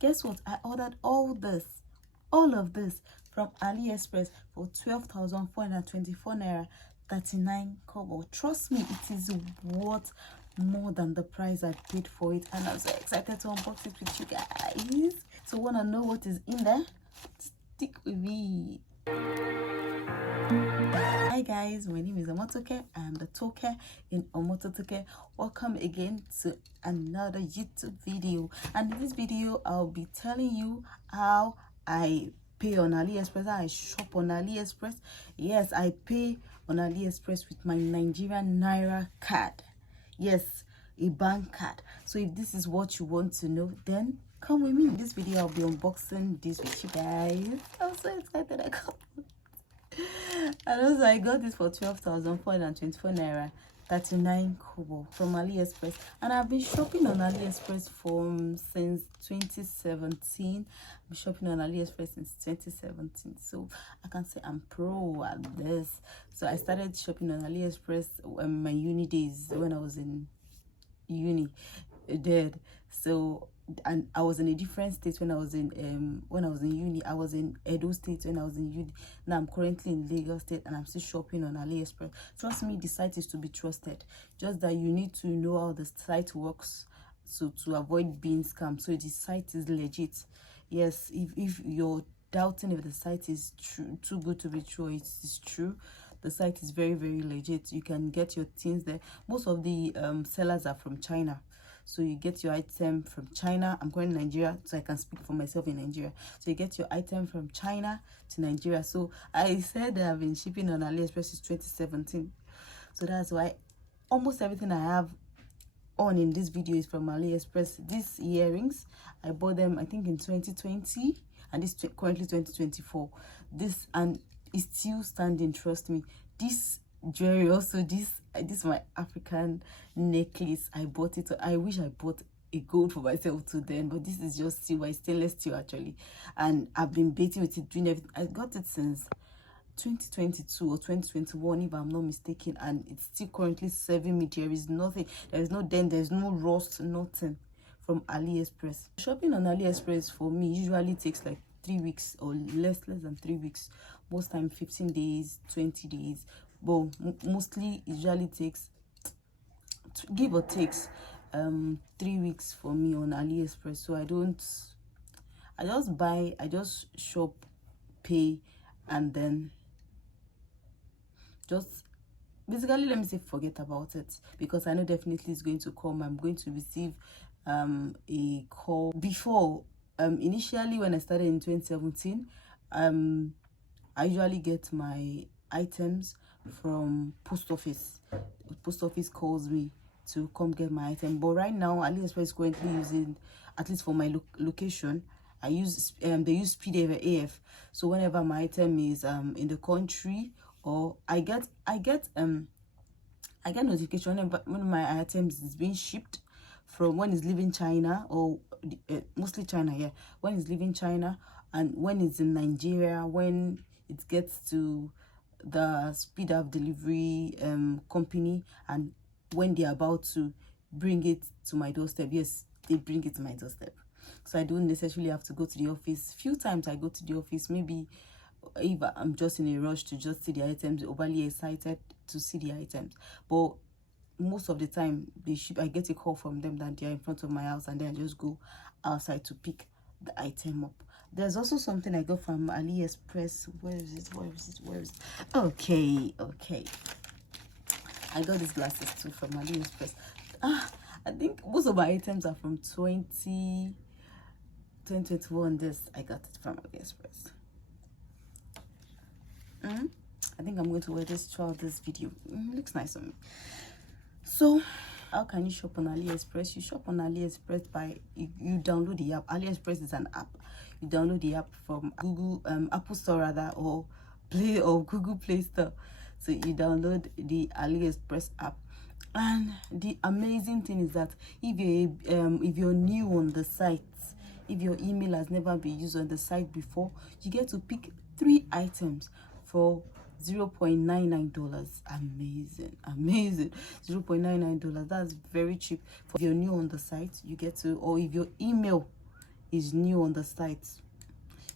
Guess what? I ordered all of this from AliExpress for 12,424 naira 39 kobo. Trust me, it is worth more than the price I paid for it, and I'm so excited to unbox it with you guys. So wanna know what is in there? Stick with me. Hi guys, my name is Omototoke. I'm the Toke in Omototoke. Welcome again to another YouTube video, and in this video I'll be telling you how I pay on AliExpress, how I shop on AliExpress. Yes, I pay on AliExpress with my Nigerian Naira card. Yes, a bank card. So if this is what you want to know, then come with me. In this video I'll be unboxing this with you guys. I'm so excited. And also I got this for 12,424 naira 39 kobo from AliExpress, and I've been shopping on AliExpress since 2017. I've been shopping on AliExpress since 2017, so I can say I'm pro at this. So I started shopping on AliExpress when my uni days, when I was in uni. So, and I was in a different state when I was in uni. I was in Edo State when I was in uni. Now I'm currently in Lagos State, and I'm still shopping on AliExpress. Trust me, the site is to be trusted. Just that you need to know how the site works, so to avoid being scammed. So the site is legit. Yes, if you're doubting if the site is true, too good to be true, it is true. The site is very, very legit. You can get your things there. Most of the sellers are from China. So you get your item from China. I'm going to Nigeria, so I can speak for myself in Nigeria. So you get your item from China to Nigeria. So I said that I've been shipping on AliExpress since 2017. So that's why almost everything I have on in this video is from AliExpress. These earrings, I bought them I think in 2020, and this currently 2024. This, and it's still standing, trust me. This jewelry also, this my African necklace, I bought it. I wish I bought a gold for myself too then, but this is just silver, stainless steel actually, and I've been baiting with it, doing everything. I got it since 2022 or 2021 if I'm not mistaken, and it's still currently serving me. There is nothing, there is no dent, there's no rust, nothing from AliExpress. Shopping on AliExpress for me usually takes like 3 weeks or less than 3 weeks, most time 15 days, 20 days, but mostly it usually takes, give or takes, 3 weeks for me on AliExpress. So I just shop, pay, and then just basically, let me say, forget about it, because I know definitely it's going to come. I'm going to receive a call. Before, initially when I started in 2017, I usually get my items from post office. Post office calls me to come get my item, but right now AliExpress is currently using, at least for my location, I use they use speed AF. So whenever my item is in the country, or I get notification when my items is being shipped, from when it's leaving China, or mostly China, yeah, when it's leaving China, and when it's in Nigeria, when it gets to the speed of delivery company, and when they're about to bring it to my doorstep. Yes, they bring it to my doorstep, so I don't necessarily have to go to the office. Few times I go to the office, maybe if I'm just in a rush to just see the items, overly excited to see the items, but most of the time I get a call from them that they're in front of my house, and then I just go outside to pick the item up. There's also something I got from AliExpress. Where is it? Okay, I got these glasses too from AliExpress. I think most of my items are from 2021. This I got it from AliExpress. I think I'm going to wear this throughout this video. Looks nice on me. So how can you shop on AliExpress? You shop on AliExpress by you download the app. AliExpress is an app. You download the app from Google Apple Store rather, or Google Play Store. So you download the AliExpress app, and the amazing thing is that if you're new on the site, if your email has never been used on the site before, you get to pick 3 items for $0.99. Amazing. $0.99. That's very cheap. If you're new on the site, you get to, or if your email is new on the site,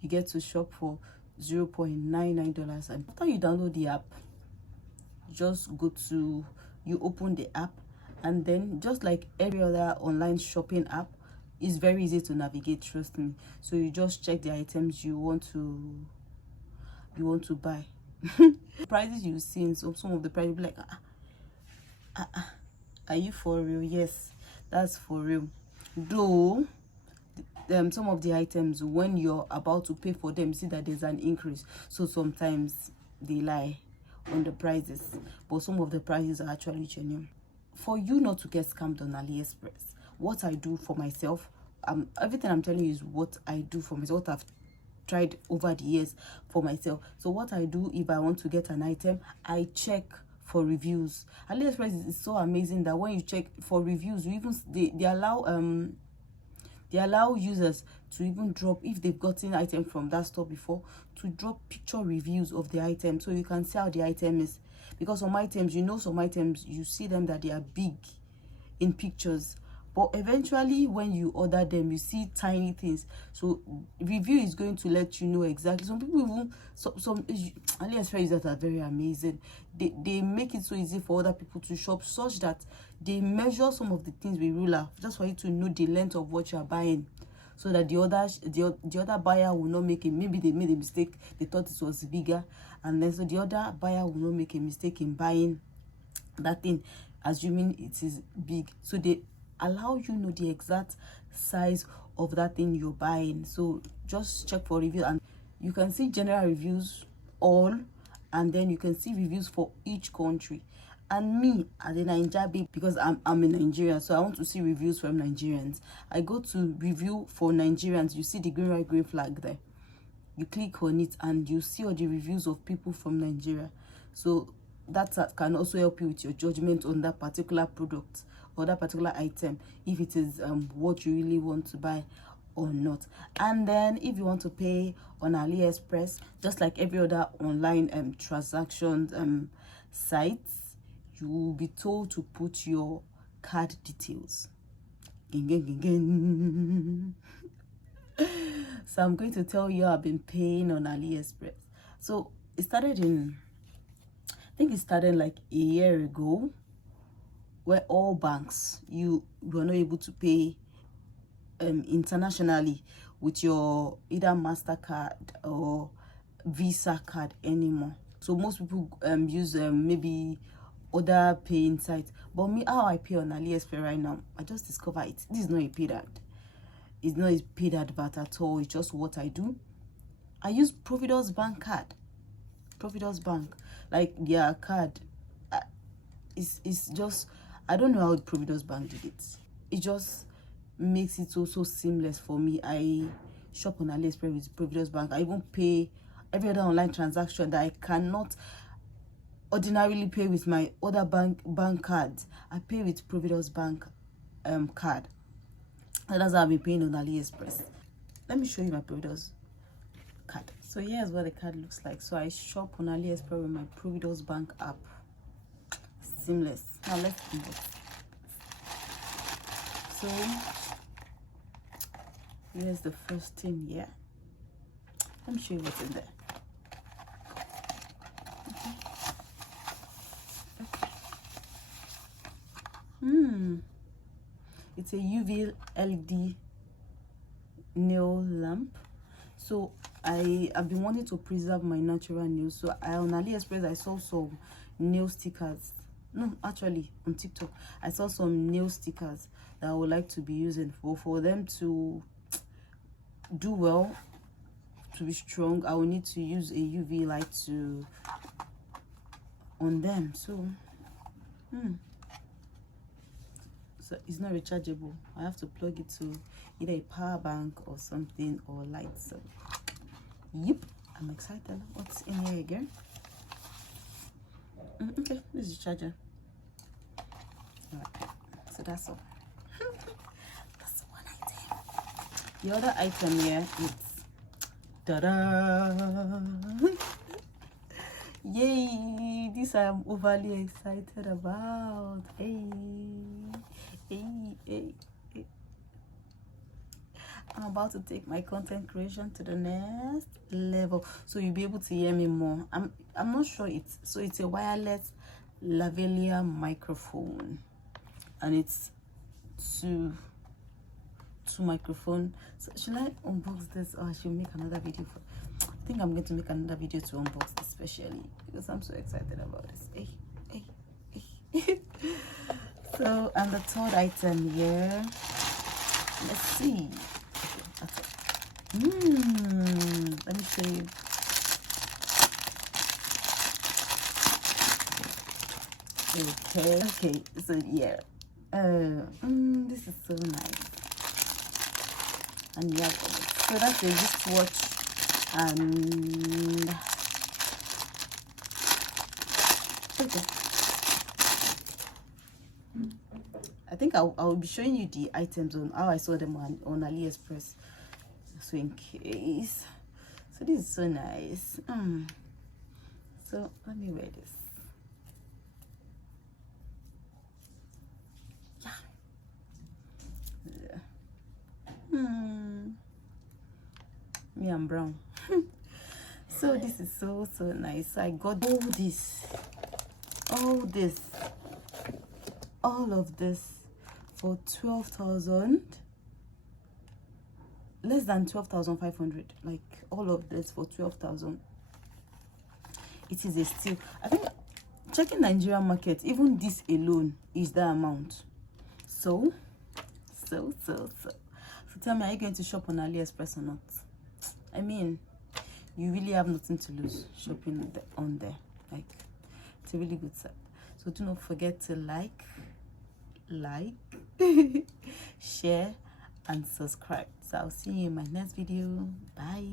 you get to shop for $0.99. And after you download the app, just go to, you open the app, and then just like every other online shopping app, it's very easy to navigate, trust me. So you just check the items you want to buy. Prices you see in some of the prices, you'll be like, are you for real? Yes, that's for real. Though some of the items, when you're about to pay for them, see that there's an increase, so sometimes they lie on the prices, but some of the prices are actually genuine. For you not to get scammed on AliExpress, what I do for myself, everything I'm telling you is what I do for myself, what I've tried over the years for myself. So what I do, if I want to get an item, I check for reviews. AliExpress is so amazing that when you check for reviews, you even they allow users to even drop, if they've gotten item from that store before, to drop picture reviews of the item, so you can see how the item is. Because some items, some items you see them that they are big in pictures, but eventually when you order them, you see tiny things. So review is going to let you know exactly. Some people even some AliExpress users are very amazing. They make it so easy for other people to shop, such that they measure some of the things with ruler, just for you to know the length of what you are buying, so that the other buyer will not make it. Maybe they made a mistake, they thought it was bigger, and then so the other buyer will not make a mistake in buying that thing, assuming it is big. So they allow you know the exact size of that thing you're buying. So just check for review, and you can see general reviews all, and then you can see reviews for each country. And me as a Naija babe, because I'm in Nigeria, so I want to see reviews from Nigerians. I go to review for Nigerians. You see the green, white, green flag there, you click on it and you see all the reviews of people from Nigeria. So that can also help you with your judgment on that particular product or that particular item, if it is what you really want to buy or not. And then if you want to pay on AliExpress, just like every other online transaction sites, you will be told to put your card details. So I'm going to tell you I've been paying on AliExpress. So it started I think it started like a year ago, where all banks, you were not able to pay internationally with your either MasterCard or Visa card anymore. So most people use maybe other paying sites. But me, how I pay on AliExpress right now, I just discovered it. This is not a paid ad. It's not a paid advert at all. It's just what I do. I use Providence Bank card. Providence Bank, like their card, it's just, I don't know how Providence Bank did it. It just makes it so seamless for me. I shop on AliExpress with Providence Bank. I even pay every other online transaction that I cannot ordinarily pay with my other bank cards. I pay with Providence Bank card. And that's how I've been paying on AliExpress. Let me show you my Providence card. So here's what the card looks like. So I shop on AliExpress with my Providence Bank app. Seamless. Now let's unbox. So here's the first thing here. Let me show you what's in there. It's a UV LED nail lamp. So I've been wanting to preserve my natural nails. So on AliExpress I saw some nail stickers. No, actually on TikTok I saw some nail stickers that I would like to be using for them to do well, to be strong. I will need to use a UV light on them. So so it's not rechargeable. I have to plug it to either a power bank or something, or light. So yep, I'm excited. What's in here again? Okay, this is the charger. All right, so that's all. That's one item. The other item here is ta-da! Yay! This I am overly excited about. Hey. I'm about to take my content creation to the next level, so you'll be able to hear me more. I'm not sure. It's a wireless lavalier microphone, and it's two microphone. So should I unbox this, or I should make another video for? I think I'm going to make another video to unbox this, especially because I'm so excited about this. Hey. So, and the third item here, let's see. Let me show you. Okay, so yeah, this is so nice. And yeah, so that's a wristwatch, and okay, I think I'll be showing you the items on how I saw them on AliExpress, so in case. So this is so nice. So let me wear this. Me, I'm brown. So this is so nice. So I got all of this for 12,000, less than 12,500. Like all of this for 12,000. It is a steal. I think checking Nigerian market, even this alone is the amount. So tell me, are you going to shop on AliExpress or not? I mean, you really have nothing to lose shopping on there. Like, it's a really good site. So do not forget to like, share, and subscribe. So I'll see you in my next video. Bye.